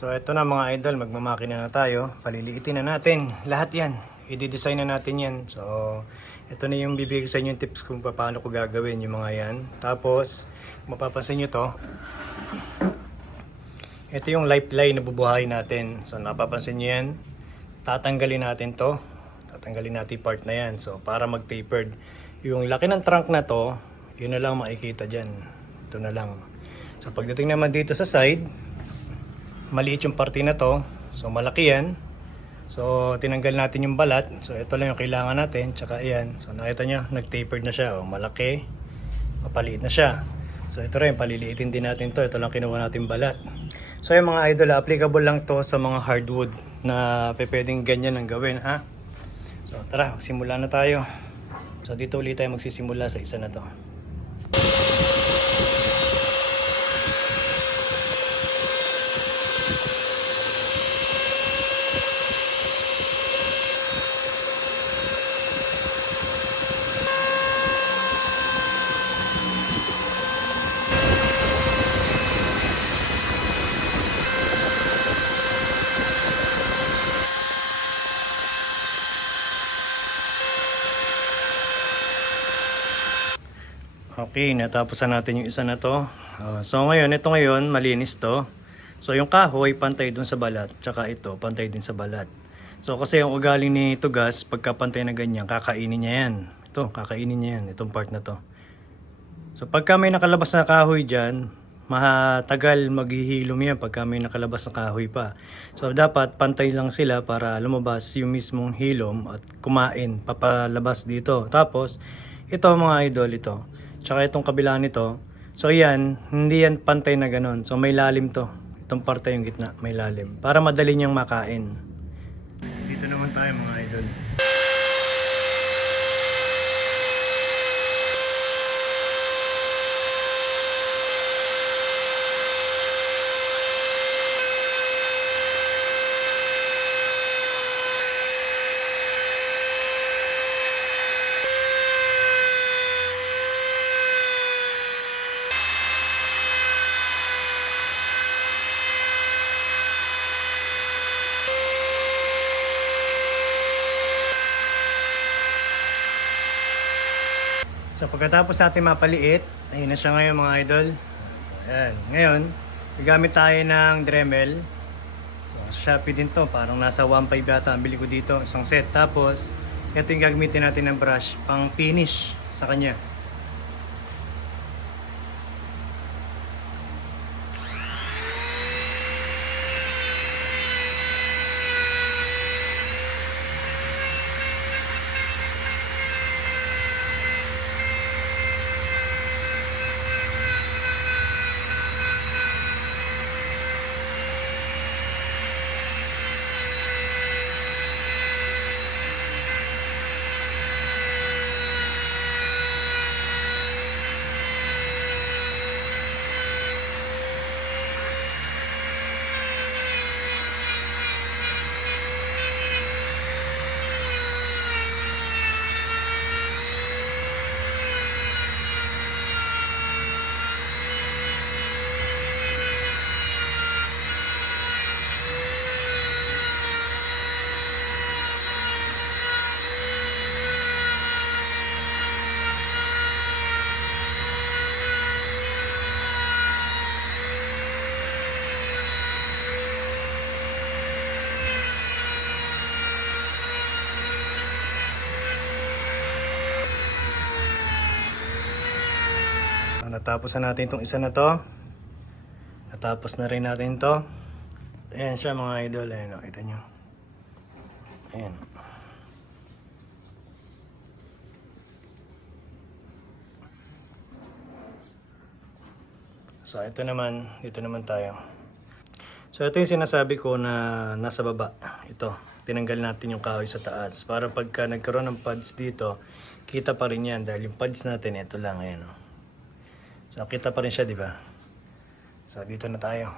So ito na mga idol, magmamakina na tayo. Paliliitin na natin lahat yan. I-design na natin yan. So ito na yung bibigay sa inyo yung tips kung paano ko gagawin yung mga yan. Tapos mapapansin nyo to, ito yung lifeline na bubuhayin natin. So napapansin nyo yan, tatanggalin natin to. Tatanggalin natin part na yan. So para mag-tapered. Yung laki ng trunk na to, yun na lang makikita dyan. Ito na lang. So pagdating naman dito sa side, maliit yung parte na to. So malaki yan. So tinanggal natin yung balat. So ito lang yung kailangan natin. Tsaka ayan. So nakita nyo, nag-tapered na siya. O, malaki. Papaliit na siya. So ito rin, paliliitin din natin to. Ito lang kinuha natin balat. So yung mga idol, applicable lang to sa mga hardwood na pwedeng ganyan ang gawin, ha? So tara, magsimula na tayo. So dito ulit tayo magsisimula sa isa na to. Okay, natapos na natin yung isa na to. So ngayon, ito ngayon, malinis to. So yung kahoy, pantay dun sa balat. Tsaka ito, pantay din sa balat. So kasi yung ugaling ni Tugas, pagka pantay na ganyan, kakainin niya yan. Ito, kakainin niya yan, itong part na to. So pagka may nakalabas na kahoy dyan, matagal maghihilom yan pagka may nakalabas na kahoy pa. So dapat pantay lang sila para lumabas yung mismong hilom at kumain, papalabas dito. Tapos, ito mga idol, ito. Tsaka itong kabila nito. So yan, hindi yan pantay na ganon. So may lalim to. Itong parte yung gitna, may lalim. Para madali niyang makain. Dito naman tayo mga idol. So pagkatapos natin mapaliit, ayun na siya ngayon mga idol. So ayan, ngayon, gagamit tayo ng Dremel. So sa Shopee din to, parang nasa 1.5 yata ang bili ko dito, isang set. Tapos, ito yung gagamitin natin ng brush, pang finish sa kanya. Natapos na natin itong isa na to. Natapos na rin natin to. Ayan siya mga idol. Ayan, nakita nyo. Ayan. So ito naman, dito naman tayo. So ito yung sinasabi ko na nasa baba. Ito, tinanggal natin yung kahoy sa taas. Para pagka nagkaroon ng pads dito, kita pa rin yan. Dahil yung pads natin, ito lang. Ayan o. So kita pa rin siya, di ba? So dito na tayo.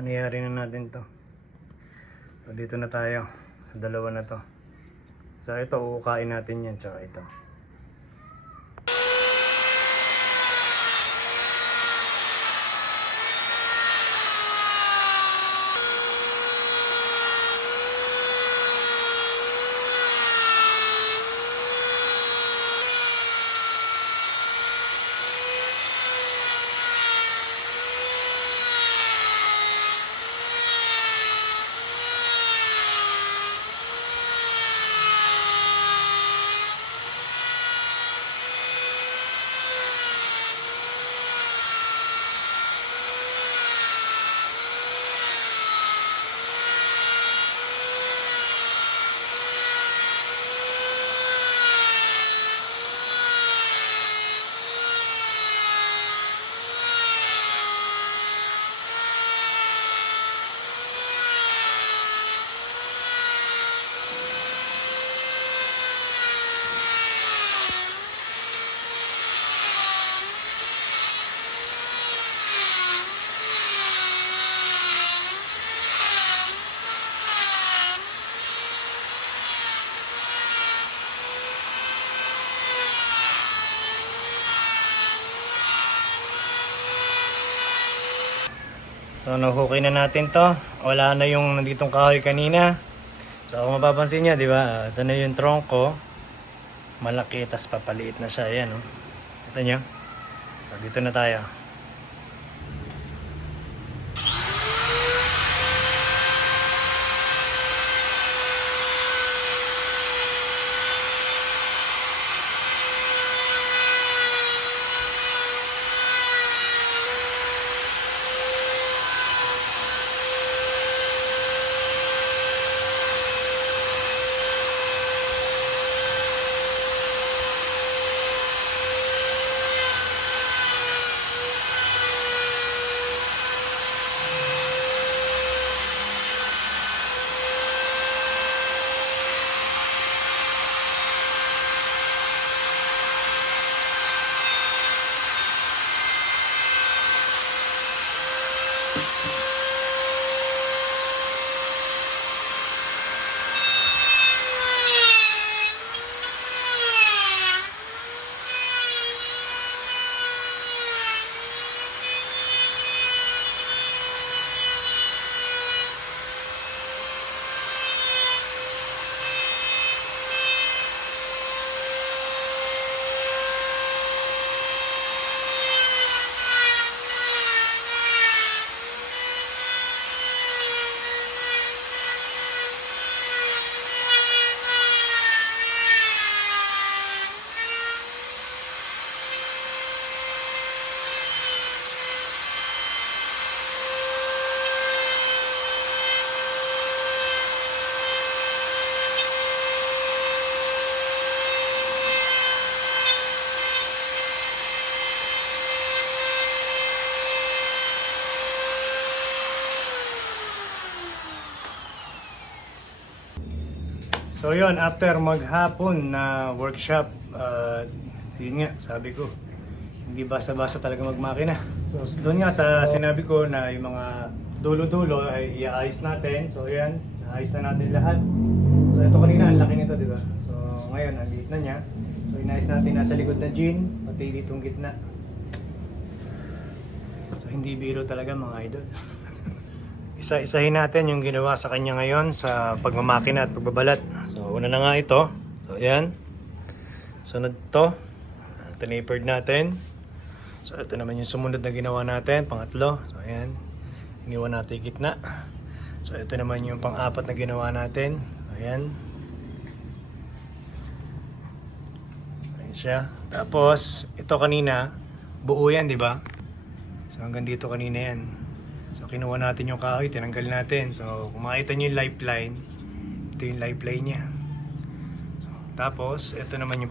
So, nangyari na natin to. So, dito na tayo. Sa dalawa na to. So, ito, uukain natin yan. Tsaka ito. So, nahukay na natin to. Wala na yung nanditong kahoy kanina. So, kung mapapansin nyo, di ba? Ito na yung tronco. Malaki, tas papaliit na siya. Ayan, oh. Ito nyo. So, dito na tayo. So yun, after maghapon na workshop, yun nga, sabi ko, hindi basta-basta talaga magmakina. So doon nga sa sinabi ko na yung mga dulo-dulo ay i-ayos natin. So yan, naayos na natin lahat. So ito kanina, ang laki nito, di ba? So ngayon, ang liit na niya. So inayos natin nasa likod na gin, pati ditong gitna. So hindi biro talaga mga idol. Isa-isahin natin yung ginawa sa kanya ngayon sa pagmamakina at pagbabalat. So, una na nga ito. So, ayan. Sunod to. Tinapered natin. So, ito naman yung sumunod na ginawa natin. Pangatlo. So, ayan. Iniwan natin yung gitna. So, ito naman yung pang-apat na ginawa natin. Ayan. Ayan siya. Tapos, ito kanina, buo yan, di ba? So, hanggang dito kanina yan. So, kinuha natin yung kahoy, tinanggal natin. So, kung makita nyo yung lifeline, ito yung lifeline niya. So, tapos, ito naman yung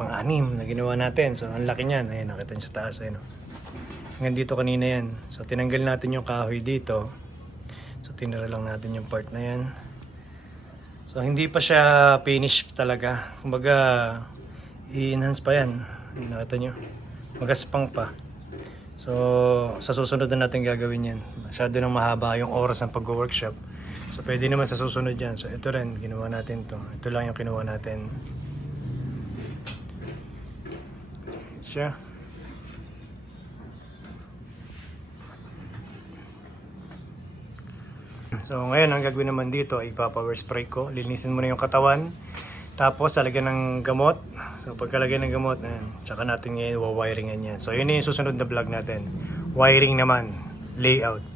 pang-anim na ginawa natin. So, ang laki niyan. Ayan, nakita nyo sa taas. Ayan, hanggang dito kanina yan. So, tinanggal natin yung kahoy dito. So, tinira lang natin yung part na yan. So, hindi pa siya finish talaga. Kumbaga, i-enhance pa yan. Ayan, nakita nyo. Magaspang pa. So, sa susunod na natin gagawin yan. Masyado nang mahaba yung oras ng pag-workshop. So, pwede naman sa susunod yan. So, ito rin, ginawa natin to. Ito lang yung kinuha natin. Siya. So, ngayon, ang gagawin naman dito ay ipapower spray ko. Linisin mo na yung katawan. Tapos, talagyan ng gamot. So, pagkalagay ng gamot, ayan, tsaka natin ngayon wawiringan yan. So, yun na yung susunod na vlog natin. Wiring naman. Layout.